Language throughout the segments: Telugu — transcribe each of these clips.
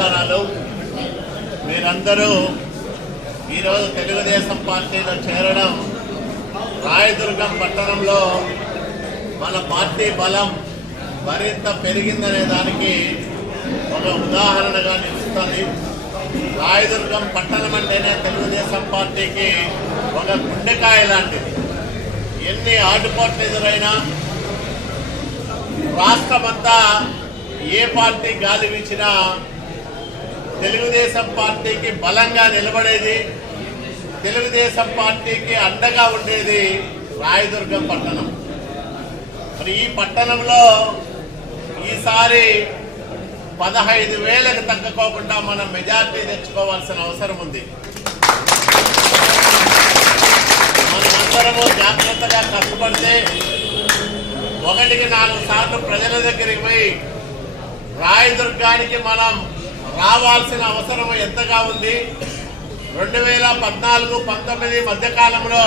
నమస్కారాలు మీరందరూ ఈరోజు తెలుగుదేశం పార్టీలో చేరడం రాయదుర్గం పట్టణంలో మన పార్టీ బలం మరింత పెరిగిందనే దానికి ఒక ఉదాహరణగా నిలుస్తుంది. రాయదుర్గం పట్టణం అంటేనే తెలుగుదేశం పార్టీకి ఒక గుండెకాయ లాంటిది. ఎన్ని ఆటుపోట్లు ఎదురైనా రాష్ట్రమంతా ఏ పార్టీ గాలి వీచినా తెలుగుదేశం పార్టీకి బలంగా నిలబడేది తెలుగుదేశం పార్టీకి అండగా ఉండేది రాయదుర్గం పట్టణం. మరి ఈ పట్టణంలో ఈసారి పదహైదు వేలకు తగ్గకోకుండా మనం మెజార్టీ తెచ్చుకోవాల్సిన అవసరం ఉంది. మనమందరము జాగ్రత్తగా కష్టపడితే ఒకటికి నాలుగు సార్లు ప్రజల దగ్గరికి పోయి రాయదుర్గానికి మనం రావాల్సిన అవసరం ఎంతగా ఉంది? రెండు వేల పద్నాలుగు పంతొమ్మిది మధ్యకాలంలో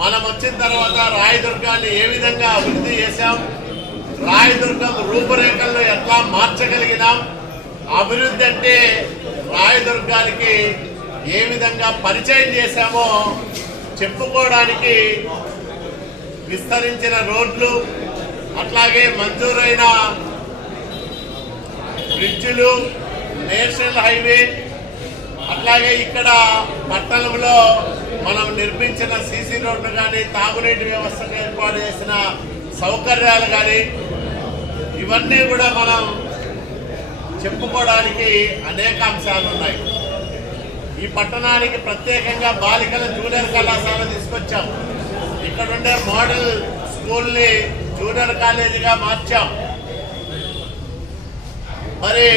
మనం వచ్చిన తర్వాత రాయదుర్గాన్ని ఏ విధంగా అభివృద్ధి చేశాం? రాయదుర్గం రూపురేఖలను ఎట్లా మార్చగలిగినాం? అభివృద్ధి అంటే రాయదుర్గానికి ఏ విధంగా పరిచయం చేశామో చెప్పుకోవడానికి విస్తరించిన రోడ్లు అట్లాగే మంజూరైన బ్రిడ్జిలు నేషనల్ హైవే అట్లాగే ఇక్కడ పట్టణంలో మనం నిర్మించిన సీసీ రోడ్లు కానీ తాగునీటి వ్యవస్థకు ఏర్పాటు చేసిన సౌకర్యాలు కానీ ఇవన్నీ కూడా మనం చెప్పుకోవడానికి అనేక అంశాలు ఉన్నాయి. ఈ పట్టణానికి ప్రత్యేకంగా బాలికల జూనియర్ కళాశాల తీసుకొచ్చాం. ఇక్కడ ఉండే మోడల్ స్కూల్ని జూనియర్ కాలేజీగా మార్చాం. మరి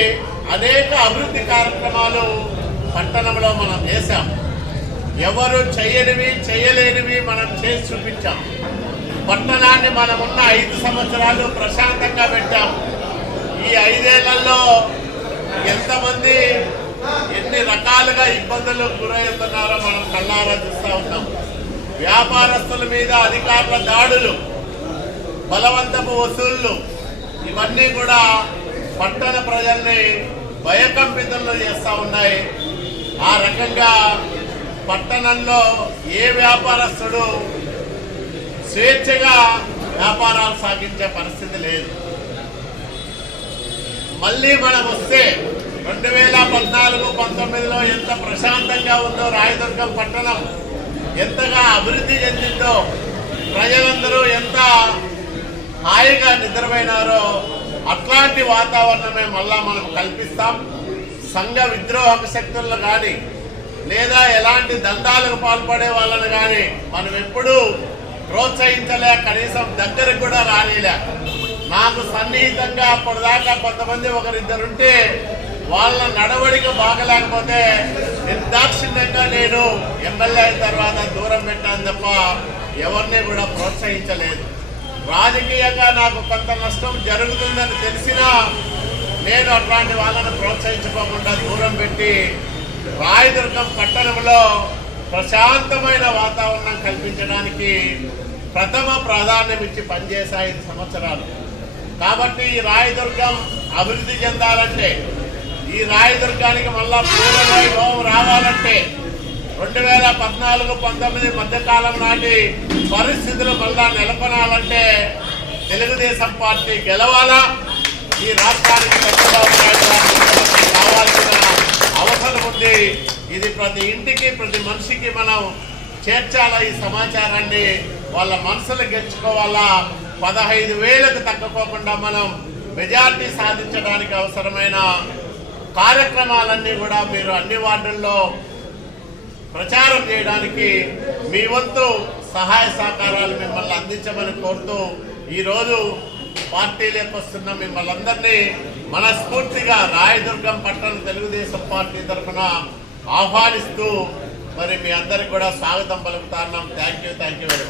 అనేక అభివృద్ధి కార్యక్రమాలు పట్టణంలో మనం చేశాం. ఎవరు చేయనివి చేయలేనివి మనం చేసి చూపించాం. పట్టణాన్ని మనమున్న ఐదు సంవత్సరాలు ప్రశాంతంగా పెట్టాం. ఈ ఐదేళ్ళలో ఎంతమంది ఎన్ని రకాలుగా ఇబ్బందులు గురవుతున్నారో మనం కళ్ళారా చూస్తూ ఉన్నాం. వ్యాపారస్తుల మీద అధికారుల దాడులు బలవంతపు వసూళ్ళు ఇవన్నీ కూడా పట్టణ ప్రజల్ని భయకంపితులు చేస్తూ ఉన్నాయి. ఆ రకంగా పట్టణంలో ఏ వ్యాపారస్తుడు స్వేచ్ఛగా వ్యాపారాలు సాగించే పరిస్థితి లేదు. మళ్ళీ మనం వస్తే రెండు వేల పద్నాలుగు పంతొమ్మిదిలో ఎంత ప్రశాంతంగా ఉందో రాయదుర్గం పట్టణం ఎంతగా అభివృద్ధి చెందిందో ప్రజలందరూ ఎంత హాయిగా నిద్రపోయినారో అట్లాంటి వాతావరణమే మళ్ళా మనం కల్పిస్తాం. సంఘ విద్రోహక శక్తులను కానీ లేదా ఎలాంటి దందాలకు పాల్పడే వాళ్ళని కానీ మనం ఎప్పుడూ ప్రోత్సహించలే కనీసం దగ్గరకు కూడా రానిలే. నాకు సన్నిహితంగా అప్పటిదాకా కొంతమంది ఒకరిద్దరుంటే వాళ్ళ నడవడిక బాగలేకపోతే నిర్దాక్షిణ్యంగా నేను ఎమ్మెల్యే అయిన తర్వాత దూరం పెట్టాను తప్ప ఎవరిని కూడా ప్రోత్సహించలేదు. రాజకీయంగా నాకు కొంత నష్టం జరుగుతుందని తెలిసినా నేను అట్లాంటి వాళ్ళని ప్రోత్సహించుకోకుండా దూరం పెట్టి రాయదుర్గం పట్టణంలో ప్రశాంతమైన వాతావరణం కల్పించడానికి ప్రథమ ప్రాధాన్యం ఇచ్చి పనిచేసే ఐదు సంవత్సరాలు. కాబట్టి ఈ రాయదుర్గం అభివృద్ధి చెందాలంటే ఈ రాయదుర్గానికి మళ్ళా పూర్వ వైభవం రావాలంటే రెండు వేల పద్నాలుగు పంతొమ్మిది మధ్యకాలం నాటి పరిస్థితులు మళ్ళా నెలకొనాలంటే తెలుగుదేశం పార్టీ గెలవాలా? ఈ రాష్ట్రానికి చంద్రబాబు నాయుడు కావాల్సిన అవసరం ఉంది. ఇది ప్రతి ఇంటికి ప్రతి మనిషికి మనం చేర్చాలా ఈ సమాచారాన్ని? వాళ్ళ మనసులు గెలుచుకోవాలా? పదహైదు వేలకు తగ్గకోకుండా మనం మెజార్టీ సాధించడానికి అవసరమైన కార్యక్రమాలన్నీ కూడా మీరు అన్ని వార్డుల్లో ప్రచారం చేయడానికి మీ వంతు సహాయ సహకారాలు మిమ్మల్ని అందించమని కోరుతూ ఈరోజు పార్టీలోకి వస్తున్న మిమ్మల్ని అందరినీ మనస్ఫూర్తిగా రాయదుర్గం పట్టణ తెలుగుదేశం పార్టీ తరఫున ఆహ్వానిస్తూ మరి మీ అందరికి కూడా స్వాగతం పలుకుతున్నాం thank you thank you very much